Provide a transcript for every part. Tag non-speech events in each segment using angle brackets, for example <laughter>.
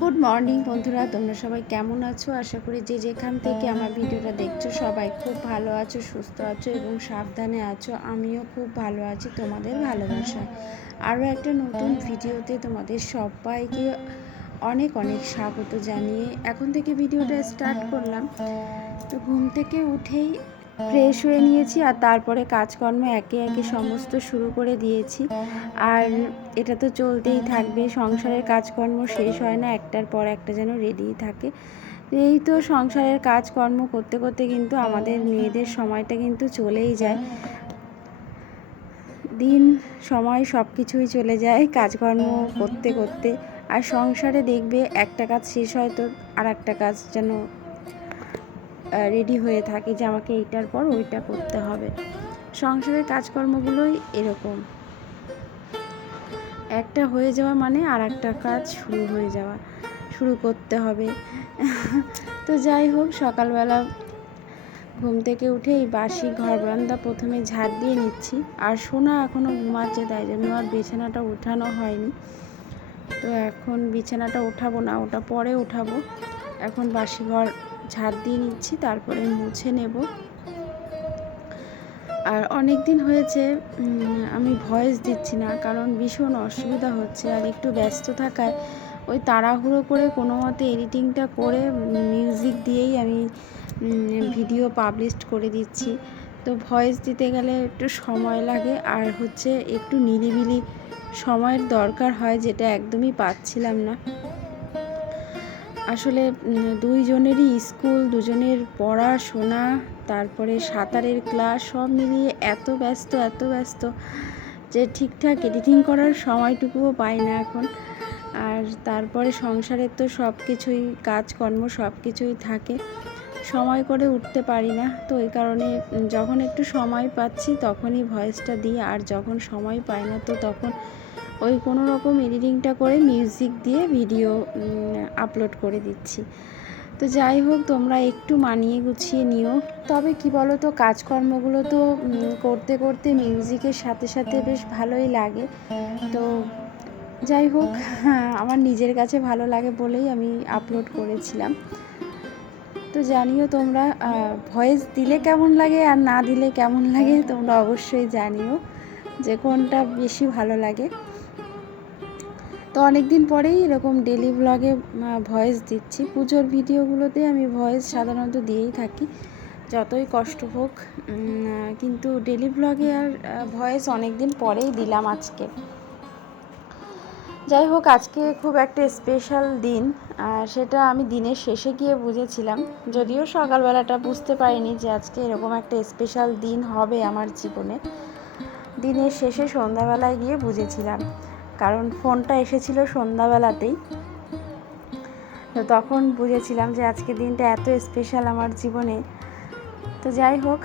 Good morning বন্ধুরা। তোমরা সবাই কেমন আছো? আশা করি যে যেখান থেকে আমার ভিডিওটা দেখছ, সবাই খুব ভালো আছো, সুস্থ আছো এবং সাবধানে আছো। আমিও খুব ভালো আছি, তোমাদের ভালোবাসা আরও একটা নতুন ভিডিওতে তোমাদের সবাইকে অনেক অনেক স্বাগত জানিয়ে এখন থেকে ভিডিওটা স্টার্ট করলাম। তো ঘুম থেকে উঠেই ফ্রেশ হয়ে নিয়েছি আর তারপরে কাজকর্ম একে একে সমস্ত শুরু করে দিয়েছি। আর এটা তো চলতেই থাকবে, সংসারের কাজকর্ম শেষ হয় না, একটার পর একটা যেন রেডিই থাকে। এই তো সংসারের কাজকর্ম করতে করতে কিন্তু আমাদের মেয়েদের সময়টা কিন্তু চলেই যায়। দিন, সময় সব কিছুই চলে যায় কাজকর্ম করতে করতে। আর সংসারে দেখবে একটা কাজ শেষ হয় তো আর একটা কাজ যেন রেডি হয়ে থাকে যে আমাকে এইটার পর ওইটা করতে হবে। সংসারের কাজকর্মগুলোই এরকম। একটা হয়ে যাওয়া মানে আর একটা কাজ শুরু হয়ে যাওয়া, শুরু করতে হবে। <laughs> তো যাই হোক, সকালবেলা ঘুম থেকে উঠে এই বাসি ঘর বারান্দা প্রথমে ঝাড় দিয়ে নিচ্ছি। আর সোনা এখনও ঘুমাচ্ছে, তাই জন্য আর বিছানাটা উঠানো হয়নি। তো এখন বিছানাটা উঠাবো না, ওটা পরে উঠাবো। এখন বাসি ঘর ঝাড় দিয়ে নিচ্ছি, তারপরে মুছে নেব। আর অনেক দিন হয়েছে আমি ভয়েস দিচ্ছি না, কারণ ভীষণ অসুবিধা হচ্ছে। আর একটু ব্যস্ত থাকায় ওই তাড়াহুড়ো করে কোনো মতে এডিটিংটা করে, মিউজিক দিয়েই আমি ভিডিও পাবলিশ করে দিচ্ছি। তো ভয়েস দিতে গেলে একটু সময় লাগে, আর হচ্ছে একটু নিরিবিলি সময়ের দরকার হয়, যেটা একদমই পাচ্ছিলাম না। আসলে দুইজনেরই স্কুল, দুজনের পড়াশোনা তারপরে সাঁতারের ক্লাস, সব মিলিয়ে এত ব্যস্ত এত ব্যস্ত যে ঠিকঠাক এডিটিং করার সময়টুকুও পাই না এখন। আর তারপরে সংসারের তো সব কিছুই কাজকর্ম সব কিছুই থাকে। সময় করে উঠতে পারি না। তো ওই কারণে যখন একটু সময় পাচ্ছি তখনই ভয়েসটা দিই। আর যখন সময় পাই না তো তখন ওই কোনো রকম এডিটিংটা করে মিউজিক দিয়ে ভিডিও আপলোড করে দিচ্ছি। তো যাই হোক, তোমরা একটু মানিয়ে গুছিয়ে নিও। তবে কি বলো তো কাজকর্মগুলো তো করতে করতে মিউজিকের সাথে সাথে বেশ ভালোই লাগে। তো যাই হোক, আমার নিজের কাছে ভালো লাগে বলেই আমি আপলোড করেছিলাম। তো জানিও তোমরা ভয়েস দিলে কেমন লাগে আর না দিলে কেমন লাগে তোমরা অবশ্যই জানিও যে কোনটা বেশি ভালো লাগে। তো অনেক দিন পরেই এরকম ডেলি ব্লগে ভয়েস দিচ্ছি। পুজোর ভিডিওগুলোতে আমি ভয়েস সাধারণত দিয়েই থাকি, যতই কষ্ট হোক। কিন্তু ডেলি ব্লগে আর ভয়েস অনেক দিন পরেই দিলাম আজকে। যাই হোক, আজকে খুব একটা স্পেশাল দিন সেটা আমি দিনের শেষে গিয়ে বুঝেছিলাম। যদিও সকালবেলাটা বুঝতে পারিনি যে আজকে এরকম একটা স্পেশাল দিন হবে আমার জীবনে। দিনের শেষে সন্ধ্যাবেলায় গিয়ে বুঝেছিলাম, কারণ ফোনটা এসেছিল সন্ধ্যাবেলাতেই। তো তখন বুঝেছিলাম যে আজকে দিনটা এত স্পেশাল আমার জীবনে তো যাই হোক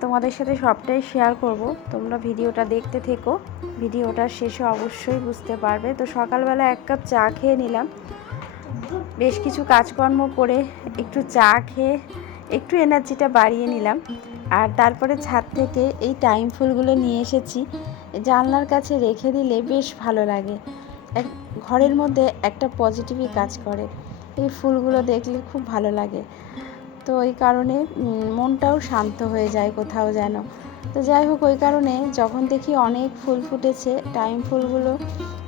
তোমাদের সাথে সবটাই শেয়ার করব। তোমরা ভিডিওটা দেখতে থেকো। ভিডিওটার শেষে অবশ্যই বুঝতে পারবে। তো সকালবেলা এক কাপ চা খেয়ে নিলাম। বেশ কিছু কাজকর্ম করে একটু চা খেয়ে একটু এনার্জিটা বাড়িয়ে নিলাম। আর তারপরে ছাদ থেকে এই টাইম ফুলগুলো নিয়ে এসেছি। জানলার কাছে রেখে দিলে বেশ ভালো লাগে। এক, ঘরের মধ্যে একটা পজিটিভই কাজ করে। এই ফুলগুলো দেখলে খুব ভালো লাগে। তো ওই কারণে মনটাও শান্ত হয়ে যায় কোথাও যেন। তো যাই হোক, ওই কারণে যখন দেখি অনেক ফুল ফুটেছে, টাইম ফুলগুলো,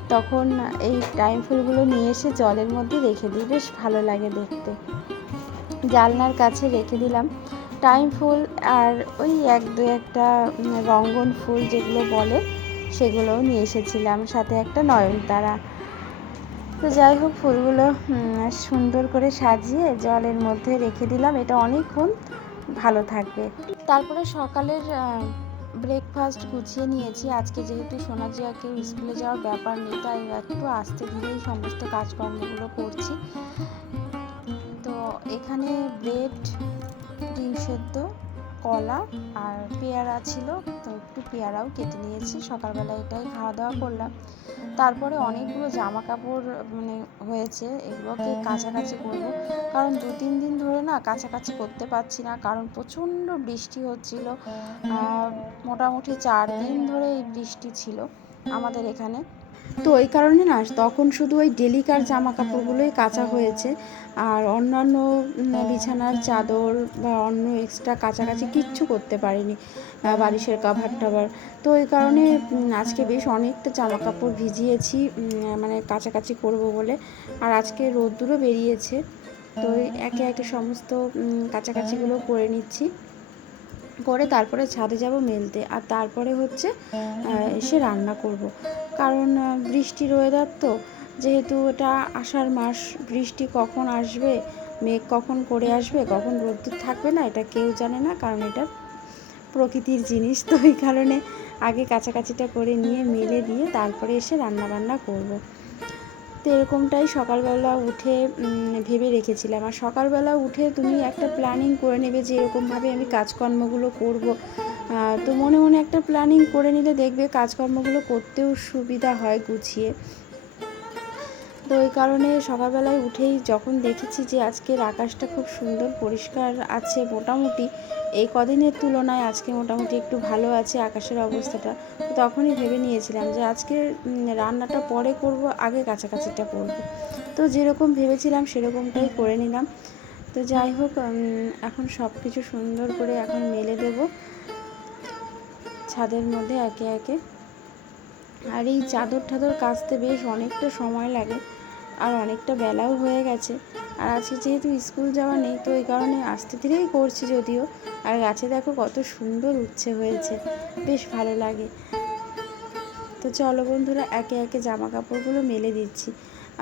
তখন এই টাইম ফুলগুলো নিয়ে এসে জলের মধ্যে রেখে দিই। বেশ ভালো লাগে দেখতে। জালনার কাছে রেখে দিলাম। টাইম ফুল আর ওই এক দু একটা রঙ্গন ফুল যেগুলো বলে, সেগুলোও নিয়ে এসেছিলাম। সাথে একটা নয়নতারা। তো যাই হোক, ফুলগুলো সুন্দর করে সাজিয়ে জলের মধ্যে রেখে দিলাম। এটা অনেকক্ষণ ভালো থাকবে। তারপরে সকালের ব্রেকফাস্ট গুছিয়ে নিয়েছি। আজকে যেহেতু সোনাজিয়াকে স্কুলে যাওয়ার ব্যাপার নেই, তাই একটু আস্তে ধীরেই সমস্ত কাজকর্মগুলো করছি। তো এখানে ব্রেড ডিম সেদ্ধ কলা আর পেয়ারা ছিল, তো একটু পেয়ারাও কেটে নিয়েছি। সকালবেলা এটাই খাওয়া দাওয়া করলাম। তারপরে অনেকগুলো জামা কাপড় মানে হয়েছে। এগুলোকে কাছাকাছি করব। কারণ দু, তিন দিন ধরে না কাছাকাছি করতে পারছি না। কারণ প্রচণ্ড বৃষ্টি হচ্ছিল। মোটামুটি চার দিন ধরে এই বৃষ্টি ছিল আমাদের এখানে। তো ওই কারণে না, তখন শুধু ওই ডেলিকার জামা কাপড়গুলোই কাঁচা হয়েছে। আর অন্যান্য বিছানার চাদর বা অন্য এক্সট্রা কাছাকাছি কিচ্ছু করতে পারিনি বালিশের কাভার টাভার। তো এই কারণে আজকে বেশ অনেকটা জামা কাপড় ভিজিয়েছি মানে কাছাকাছি করব বলে। আর আজকে রোদ্দুরও বেরিয়েছে। তো একে একে সমস্ত কাছাকাছিগুলো করে নিচ্ছি। করে তারপরে ছাদে যাব মেলতে। আর তারপরে হচ্ছে এসে রান্না করব। কারণ বৃষ্টির ওয়েদার তো। যেহেতু এটা আষাঢ় মাস, বৃষ্টি কখন আসবে, মেঘ কখন করে আসবে, কখন রোদ্দুর থাকবে না, এটা কেউ জানে না, কারণ এটা প্রকৃতির জিনিস। তো এই কারণে আগে কাছাকাছিটা করে নিয়ে, মেলে দিয়ে তারপরে এসে রান্না বান্না করব। তো এরকমটাই সকালবেলা উঠে ভেবে রেখেছিলাম। আর সকালবেলা উঠে তুমি একটা প্ল্যানিং করে নেবে যে এরকমভাবে আমি কাজকর্মগুলো করব। তো মনে মনে একটা প্ল্যানিং করে নিলে দেখবে কাজকর্মগুলো করতেও সুবিধা হয় গুছিয়ে। তো ওই কারণে সকালবেলায় উঠেই যখন দেখেছি যে আজকের আকাশটা খুব সুন্দর, পরিষ্কার আছে মোটামুটি, এই কদিনের তুলনায় আজকে মোটামুটি একটু ভালো আছে আকাশের অবস্থাটা তখনই ভেবে নিয়েছিলাম যে আজকে রান্নাটা পরে করব, আগে কাছাকাছিটা করব। তো যেরকম ভেবেছিলাম সেরকমটাই করে নিলাম। তো যাই হোক এখন সব কিছু সুন্দর করে এখন মেলে দেব। ছাদের মধ্যে একে একে। আর এই চাদর টাদর কাচতে বেশ অনেকটা সময় লাগে আর অনেকটা বেলাও হয়ে গেছে। আর আজকে যেহেতু স্কুল যাওয়া নেই, তো এই কারণে আস্তে ধীরেই করছি যদিও। আর গাছে দেখো কত সুন্দর উচ্ছে হয়েছে, বেশ ভালো লাগে। তো চলো বন্ধুরা, একে একে জামা কাপড়গুলো মেলে দিচ্ছি।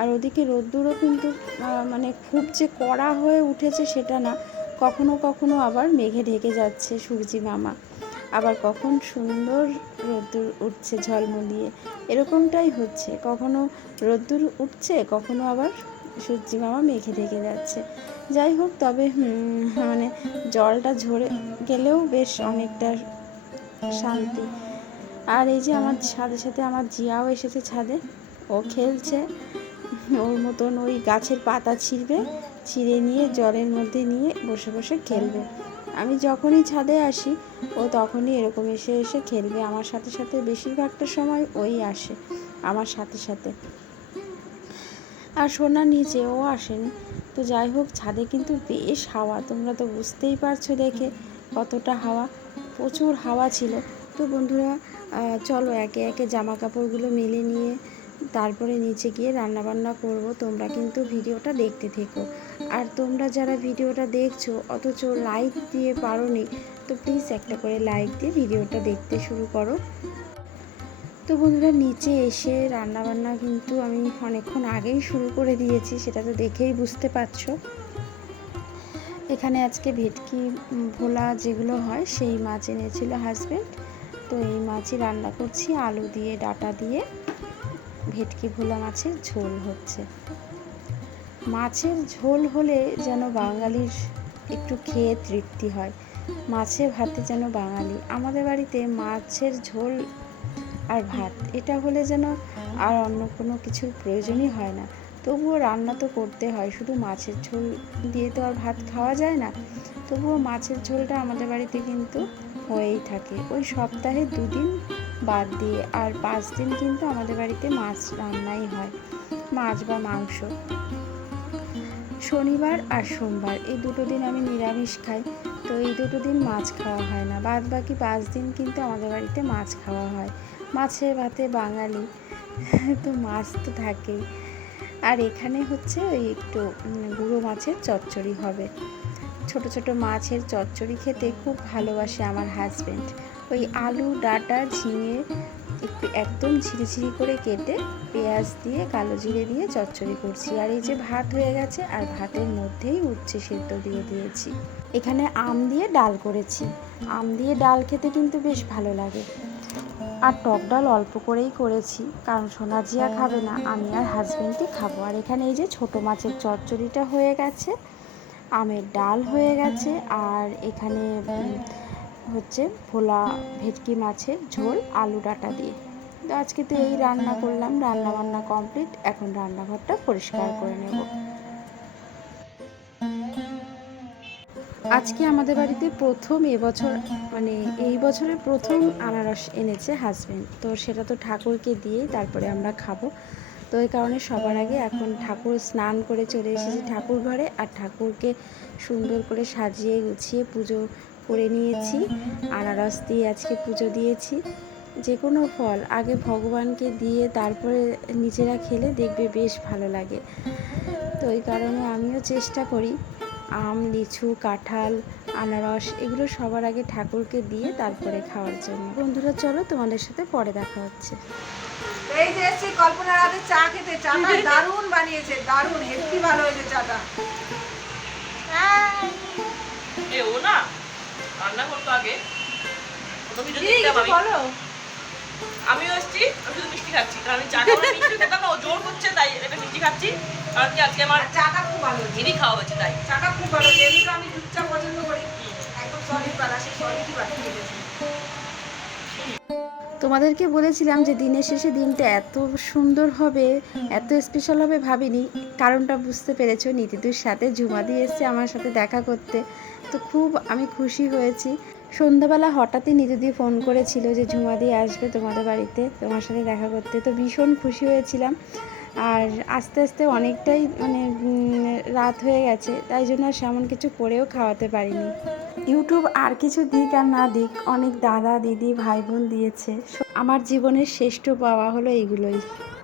আর ওদিকে রোদ্দুরও কিন্তু মানে খুব যে কড়া হয়ে উঠেছে সেটা না, কখনো কখনো আবার মেঘে ঢেকে যাচ্ছে সূর্যি মামা। আবার কখন সুন্দর রোদ্দুর উঠছে ঝলমলিয়ে এরকমটাই হচ্ছে। কখনো রোদ্দুর উঠছে, কখনো আবার সূর্যি মামা মেঘে ঢেকে যাচ্ছে। যাই হোক, তবে মানে জলটা ঝরে গেলেও বেশ অনেকটা শান্তি। আর এই যে আমার সাথে সাথে আমার জিয়াও এসেছে ছাদে। ও খেলছে। ওর মতন ওই গাছের পাতা ছিঁড়বে, ছিঁড়ে নিয়ে জলের মধ্যে নিয়ে বসে বসে খেলবে। আমি যখনই ছাদে আসি, ও তখনই এরকম এসে এসে খেলবে। আমার সাথে সাথে বেশিরভাগটা সময় ওই আসে, আমার সাথে সাথে। আর সোনার নিচে ও আসেনি। তো যাই হোক, ছাদে কিন্তু বেশ হাওয়া, তোমরা তো বুঝতেই পারছ দেখে কতটা হাওয়া, প্রচুর হাওয়া ছিল। তো বন্ধুরা চলো একে একে জামা কাপড়গুলো মেলে নিয়ে তারপরে নিচে গিয়ে রান্না বান্না করব। তোমরা কিন্তু ভিডিওটা দেখতে থেকো। আর তোমরা যারা ভিডিওটা দেখছ, অথচ লাইক দিয়ে পারোনি, তো প্লিজ একটা করে লাইক দিয়ে ভিডিওটা দেখতে শুরু করো। তো বন্ধুরা, নিচে এসে রান্না বান্না কিন্তু আমি অনেকক্ষণ আগেই শুরু করে দিয়েছি, সেটা তো দেখেই বুঝতে পারছ। এখানে আজকে ভেটকি ভোলা যেগুলো হয়, সেই মাছ এনেছিল হাজব্যান্ড তো এই মাছই রান্না করছি, আলু দিয়ে, ডাটা দিয়ে। ভেটকি ভোলা মাছের ঝোল হচ্ছে। মাছের ঝোল হলে যেন বাঙালির একটু খেয়ে তৃপ্তি হয়। মাছে ভাতে যেন বাঙালি। আমাদের বাড়িতে মাছের ঝোল আর ভাত, এটা হলে যেন আর অন্য কোনো কিছুর প্রয়োজনই হয় না। তবুও রান্না তো করতে হয়, শুধু মাছের ঝোল দিয়ে তো আর ভাত খাওয়া যায় না। তবুও মাছের ঝোলটা আমাদের বাড়িতে কিন্তু হয়েই থাকে। ওই সপ্তাহে দুদিন বাদ দিয়ে আর পাঁচ দিন কিন্তু আমাদের বাড়িতে মাছ রান্নাই হয়, মাছ বা মাংস। শনিবার আর সোমবার এই দুটো দিন আমি নিরামিষ খাই, তো এই দুটো দিন মাছ খাওয়া হয় না। বাদ বাকি পাঁচ দিন কিন্তু আমাদের বাড়িতে মাছ খাওয়া হয়। মাছে, ভাতে, বাঙালি, তো মাছ তো থাকেই। আর এখানে হচ্ছে ওই একটু গুঁড়ো মাছের চচ্চড়ি হবে। ছোট ছোট মাছের চচ্চড়ি খেতে খুব ভালোবাসে আমার হাজবেন্ড ওই আলু, ডাটা, ঝিঙে একটু একদম ঝিরিঝিরি করে কেটে পেঁয়াজ দিয়ে কালো জিরে দিয়ে চচ্চড়ি করছি। আর এই যে ভাত হয়ে গেছে, আর ভাতের মধ্যেই উচ্ছে সেদ্ধ দিয়ে দিয়েছি। এখানে আম দিয়ে ডাল করেছি। আম দিয়ে ডাল খেতে কিন্তু বেশ ভালো লাগে। আর টক ডাল অল্প করেই করেছি, কারণ সোনা জিয়া খাবে না, আমি আর হাজবেন্ডই খাব। আর এখানে এই যে ছোট মাছের চচ্চড়িটা হয়ে গেছে, আমের ডাল হয়ে গেছে, আর এখানে হচ্ছে ভোলা ভেটকি মাছের ঝোল, আলু ডাঁটা দিয়ে। তো আজকে তো এই রান্না করলাম রান্না বান্না কমপ্লিট এখন রান্নাঘরটা পরিষ্কার করে নেব। আজকে আমাদের বাড়িতে প্রথম এবছর মানে এই বছরের প্রথম আনারস এনেছে হাজব্যান্ড তো সেটা তো ঠাকুরকে দিয়েই তারপরে আমরা খাব। তো এই কারণে সবার আগে এখন ঠাকুর স্নান করে চলে এসেছি ঠাকুর ঘরে আর ঠাকুরকে সুন্দর করে সাজিয়ে গুছিয়ে পুজো করে নিয়েছি। আনারস দিয়ে আজকে পুজো দিয়েছি। যে কোনো ফল, আগে ভগবানকে দিয়ে তারপরে নিজেরা খেলে দেখবে বেশ ভালো লাগে। তো এই কারণে আমিও চেষ্টা করি আম লিচু কাঁঠাল আনারস এগুলো সবার আগে ঠাকুরকে দিয়ে তারপরে খাওয়ার জন্য। বন্ধুরা চলো তোমাদের সাথে পরে দেখা হচ্ছে। এই যে এসছি কল্পনার হাতে চা খেতে। চাটা দারুণ বানিয়েছে দারুণ হেভি ভালো হয়েছে চাটা। এ ও না রান্না করতো আগে। বলো। আমিও এসছি আমি শুধু মিষ্টি খাচ্ছি। কারণ আমি চা খাব মিষ্টি খেতাম না ও জোর করছে তাই এটা মিষ্টি খাচ্ছি। কারণ কি আজকে আমার চাটা খুব ভালো খাওয়া হয়েছে তাই। চাটা খুব ভালো এমনি তো আমি দুধ চা পছন্দ করি। একদম সলিড সেই সলিডই দিয়েছে তোমাদেরকে বলেছিলাম যে দিনের শেষে দিনটা এত সুন্দর হবে এত স্পেশাল হবে ভাবিনি। কারণটা বুঝতে পেরেছ নীতিদুর সাথে ঝুমা দিয়ে এসছে আমার সাথে দেখা করতে। তো খুব আমি খুশি হয়েছি। সন্ধ্যাবেলা হঠাৎই নীতিদি ফোন করেছিল যে ঝুমা দিয়ে আসবে তোমাদের বাড়িতে তোমার সাথে দেখা করতে। তো ভীষণ খুশি হয়েছিলাম। আর আস্তে আস্তে অনেকটাই মানে রাত হয়ে গেছে, তাই জন্য আর সেমন কিছু করেও খাওয়াতে পারিনি। ইউটিউব আর কিছু দিক আর না দিক অনেক দাদা, দিদি, ভাই বোন দিয়েছে। আমার জীবনের শ্রেষ্ঠ পাওয়া হলো এইগুলোই।